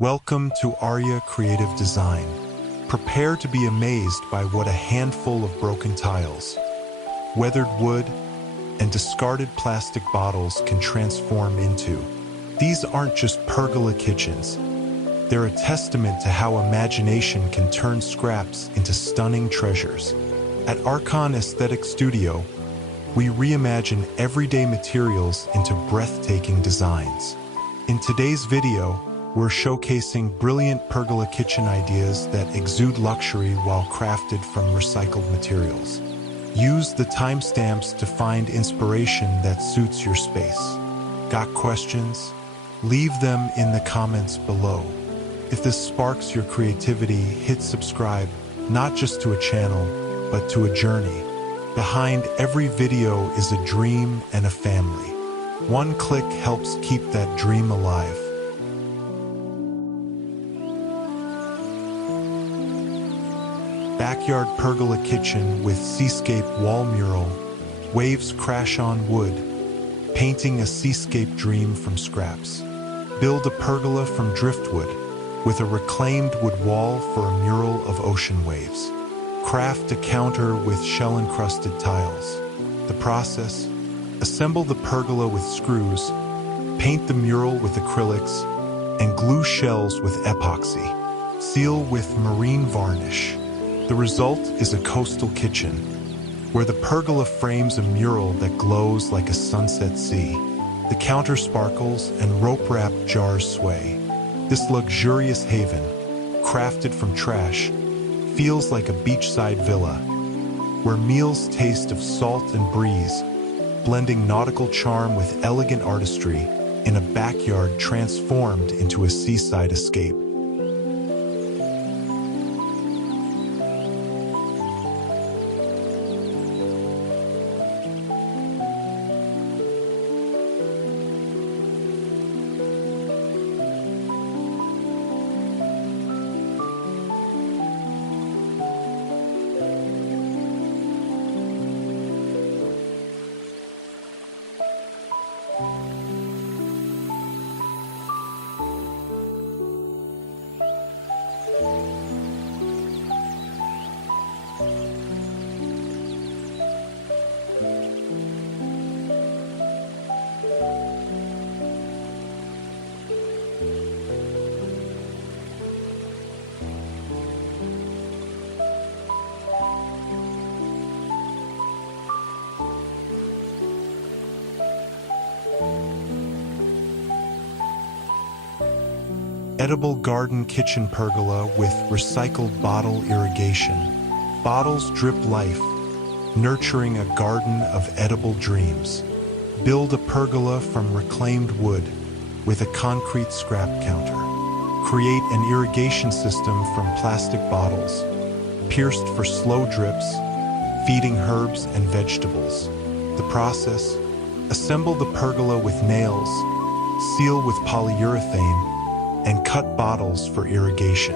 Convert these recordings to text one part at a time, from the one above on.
Welcome to Arya Creative Design. Prepare to be amazed by what a handful of broken tiles, weathered wood, and discarded plastic bottles can transform into. These aren't just pergola kitchens. They're a testament to how imagination can turn scraps into stunning treasures. At Archon Aesthetic Studio, we reimagine everyday materials into breathtaking designs. In today's video, we're showcasing brilliant pergola kitchen ideas that exude luxury while crafted from recycled materials. Use the timestamps to find inspiration that suits your space. Got questions? Leave them in the comments below. If this sparks your creativity, hit subscribe, not just to a channel, but to a journey. Behind every video is a dream and a family. One click helps keep that dream alive. Backyard pergola kitchen with seascape wall mural. Waves crash on wood, painting a seascape dream from scraps. Build a pergola from driftwood with a reclaimed wood wall for a mural of ocean waves. Craft a counter with shell-encrusted tiles. The process: assemble the pergola with screws, paint the mural with acrylics, and glue shells with epoxy. Seal with marine varnish. The result is a coastal kitchen, where the pergola frames a mural that glows like a sunset sea. The counter sparkles and rope-wrapped jars sway. This luxurious haven, crafted from trash, feels like a beachside villa, where meals taste of salt and breeze, blending nautical charm with elegant artistry in a backyard transformed into a seaside escape. Edible garden kitchen pergola with recycled bottle irrigation. Bottles drip life, nurturing a garden of edible dreams. Build a pergola from reclaimed wood with a concrete scrap counter. Create an irrigation system from plastic bottles, pierced for slow drips, feeding herbs and vegetables. The process: assemble the pergola with nails, seal with polyurethane, and cut bottles for irrigation.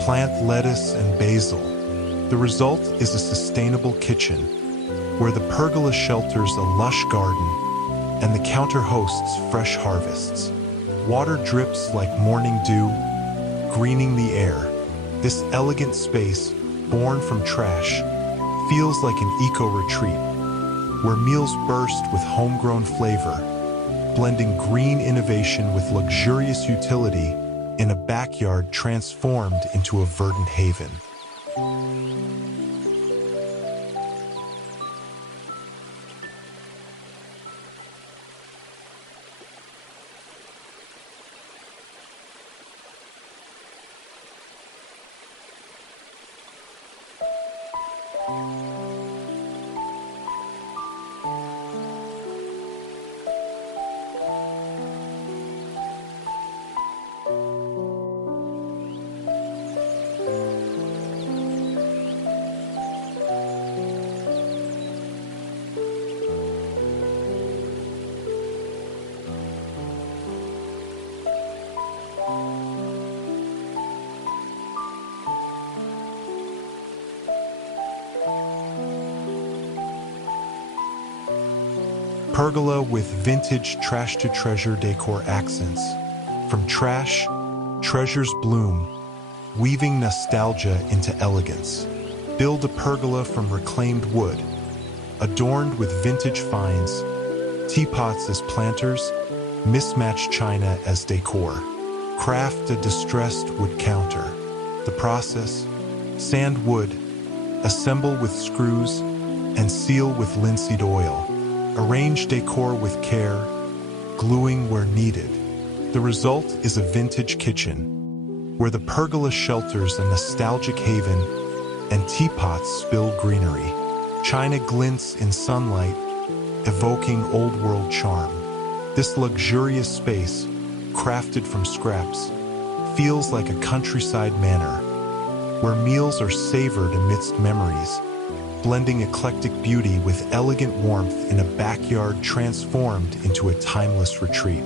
Plant lettuce and basil. The result is a sustainable kitchen, where the pergola shelters a lush garden and the counter hosts fresh harvests. Water drips like morning dew, greening the air. This elegant space, born from trash, feels like an eco-retreat, where meals burst with homegrown flavor, blending green innovation with luxurious utility in a backyard transformed into a verdant haven. Pergola with vintage trash-to-treasure decor accents. From trash Treasures bloom, weaving nostalgia into elegance. Build a pergola from reclaimed wood, adorned with vintage finds, teapots as planters, mismatched china as decor. Craft a distressed wood counter. The process: sand wood, assemble with screws, and seal with linseed oil. Arrange decor with care, gluing where needed. The result is a vintage kitchen, where the pergola shelters a nostalgic haven and teapots spill greenery. China glints in sunlight, evoking old-world charm. This luxurious space, crafted from scraps, feels like a countryside manor, where meals are savored amidst memories, blending eclectic beauty with elegant warmth in a backyard transformed into a timeless retreat.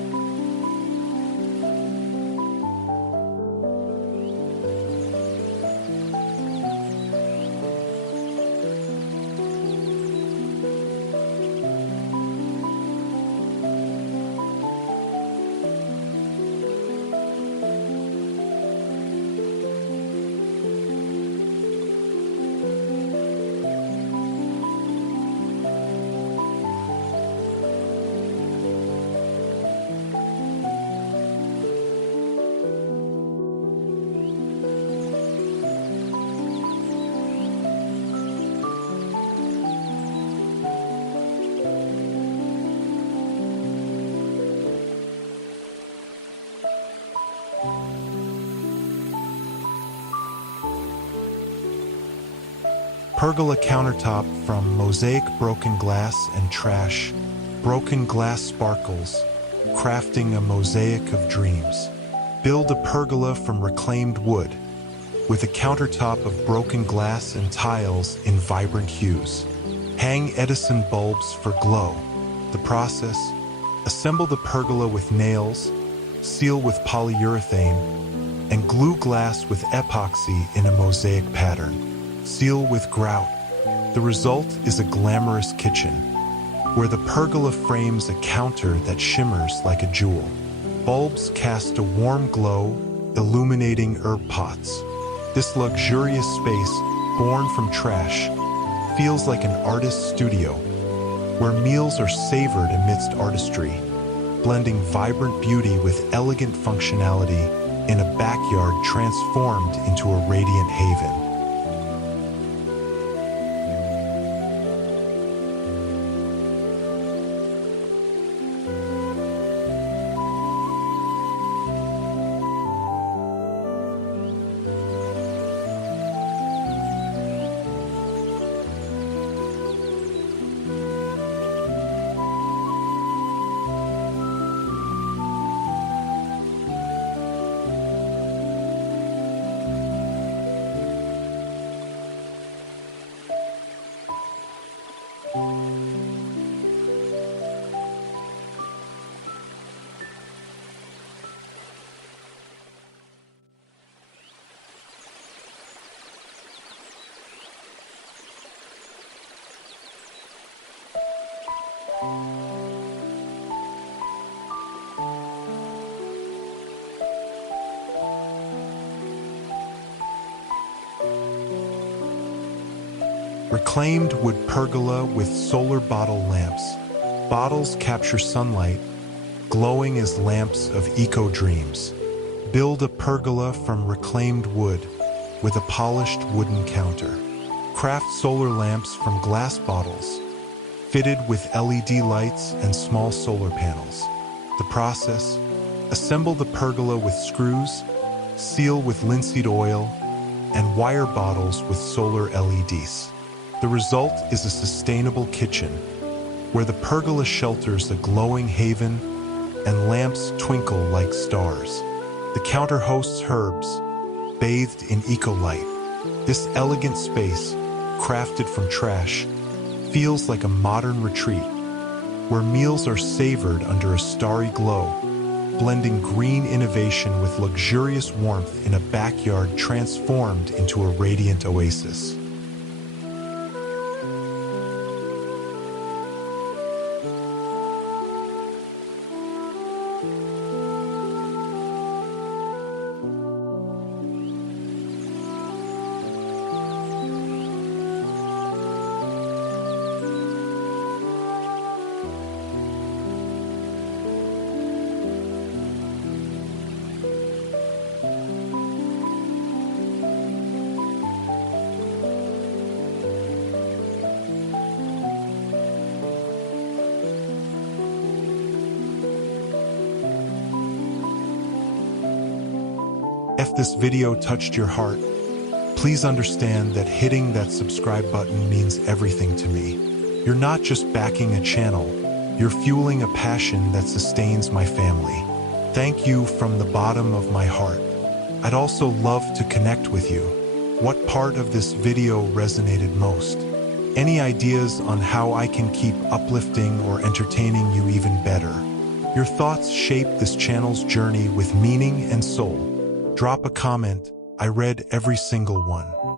Pergola countertop from mosaic broken glass and trash. Broken glass sparkles, crafting a mosaic of dreams. Build a pergola from reclaimed wood, with a countertop of broken glass and tiles in vibrant hues. Hang Edison bulbs for glow. The process: assemble the pergola with nails, seal with polyurethane, and glue glass with epoxy in a mosaic pattern. Seal with grout. The result is a glamorous kitchen, where the pergola frames a counter that shimmers like a jewel. Bulbs cast a warm glow, illuminating herb pots. This luxurious space, born from trash, feels like an artist's studio, where meals are savored amidst artistry, blending vibrant beauty with elegant functionality in a backyard transformed into a radiant haven. Reclaimed wood pergola with solar bottle lamps. Bottles capture sunlight, glowing as lamps of eco-dreams. Build a pergola from reclaimed wood with a polished wooden counter. Craft solar lamps from glass bottles, fitted with LED lights and small solar panels. The process: assemble the pergola with screws, seal with linseed oil, and wire bottles with solar LEDs. The result is a sustainable kitchen, where the pergola shelters a glowing haven and lamps twinkle like stars. The counter hosts herbs, bathed in eco-light. This elegant space, crafted from trash, feels like a modern retreat, where meals are savored under a starry glow, blending green innovation with luxurious warmth in a backyard transformed into a radiant oasis. If this video touched your heart, please understand that hitting that subscribe button means everything to me. You're not just backing a channel, you're fueling a passion that sustains my family. Thank you from the bottom of my heart. I'd also love to connect with you. What part of this video resonated most? Any ideas on how I can keep uplifting or entertaining you even better? Your thoughts shape this channel's journey with meaning and soul. Drop a comment. I read every single one.